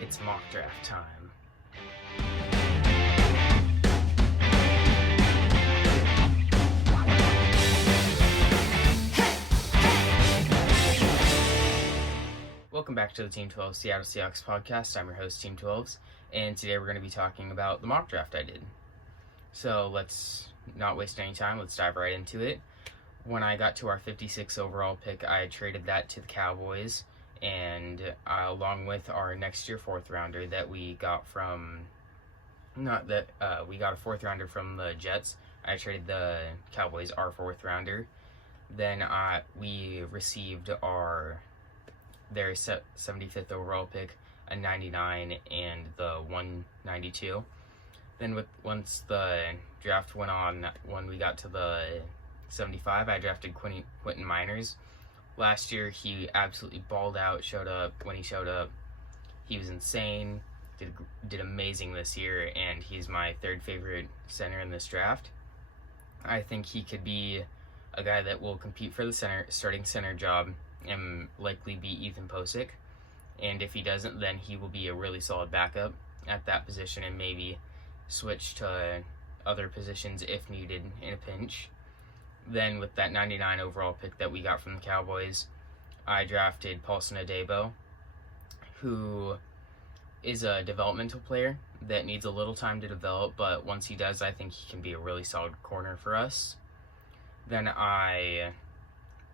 It's mock draft time. Welcome back to the Team 12 Seattle Seahawks podcast. I'm your host, Team 12s, and today we're going to be talking about the mock draft I did. So let's not waste any time. Let's dive right into it. When I got to our 56 overall pick, I traded that to the Cowboys, and along with our next year 4th rounder that we got from, we got a 4th rounder from the Jets. I traded the Cowboys our 4th rounder. Then we received their 75th overall pick, a 99, and the 192. Then once the draft went on, when we got to the 75, I drafted Quentin Miners. Last year, he absolutely balled out, showed up. When he showed up, he was insane, did amazing this year, and he's my 3rd favorite center in this draft. I think he could be a guy that will compete for the starting center job and likely be Ethan Posick. And if he doesn't, then he will be a really solid backup at that position and maybe switch to other positions if needed in a pinch. Then with that 99 overall pick that we got from the Cowboys, I drafted Paulson Adebo, who is a developmental player that needs a little time to develop, but once he does, I think he can be a really solid corner for us. Then I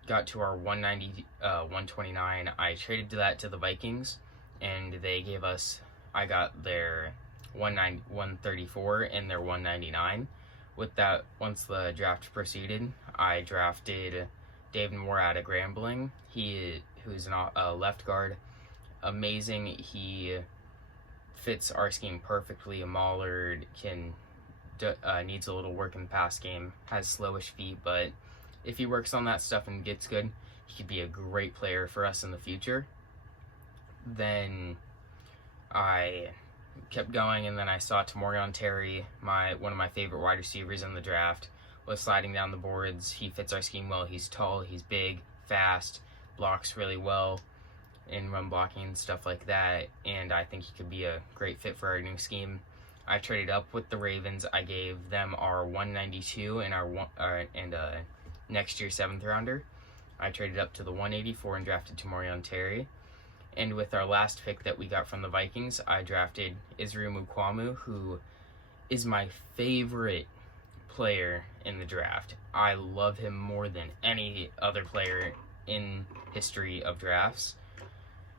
got to our 129. I traded that to the Vikings, and they gave us, I got their 134 and their 199. With that, once the draft proceeded, I drafted David Moore out of Grambling. Who's a left guard, amazing. He fits our scheme perfectly. A mauler needs a little work in the pass game, has slowish feet, but if he works on that stuff and gets good, he could be a great player for us in the future. Then I kept going, and then I saw Tamorrion Terry, one of my favorite wide receivers in the draft, was sliding down the boards. He fits our scheme well. He's tall, he's big, fast, blocks really well in run blocking and stuff like that, and I think he could be a great fit for our new scheme. I traded up with the Ravens. I gave them our 192 and next year 7th rounder. I traded up to the 184 and drafted Tamorrion Terry. And with our last pick that we got from the Vikings, I drafted Israel Mukuamu, who is my favorite player in the draft. I love him more than any other player in history of drafts.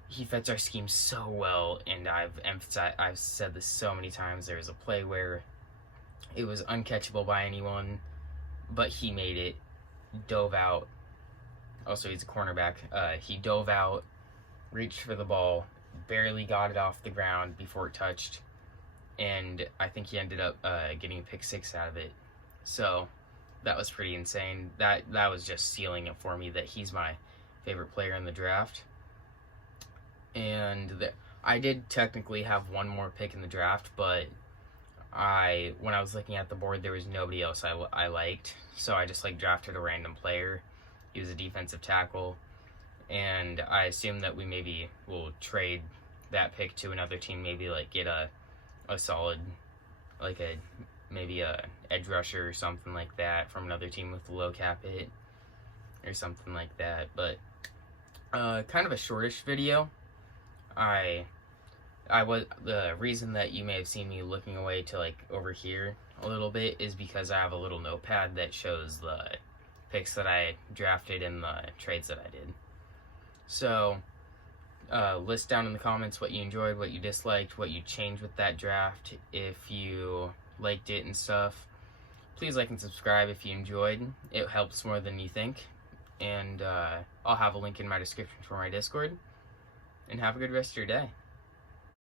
He fits our scheme so well, and I've said this so many times. There was a play where it was uncatchable by anyone, but he made it, dove out. Also, he's a cornerback. He dove out, reached for the ball, barely got it off the ground before it touched, and I think he ended up getting a pick 6 out of it. So that was pretty insane. That was just sealing it for me that he's my favorite player in the draft. And I did technically have one more pick in the draft, but when I was looking at the board, there was nobody else I liked, so I just drafted a random player. He was a defensive tackle, and I assumed that we maybe will trade that pick to another team, maybe get a solid, maybe a edge rusher or something like that from another team with a low cap hit or something like that. But kind of a shortish video. The reason that you may have seen me looking away to over here a little bit is because I have a little notepad that shows the picks that I drafted and the trades that I did. So list down in the comments what you enjoyed, what you disliked, what you changed with that draft, if you liked it and stuff. Please like and subscribe if you enjoyed. It helps more than you think. And I'll have a link in my description for my Discord. And have a good rest of your day.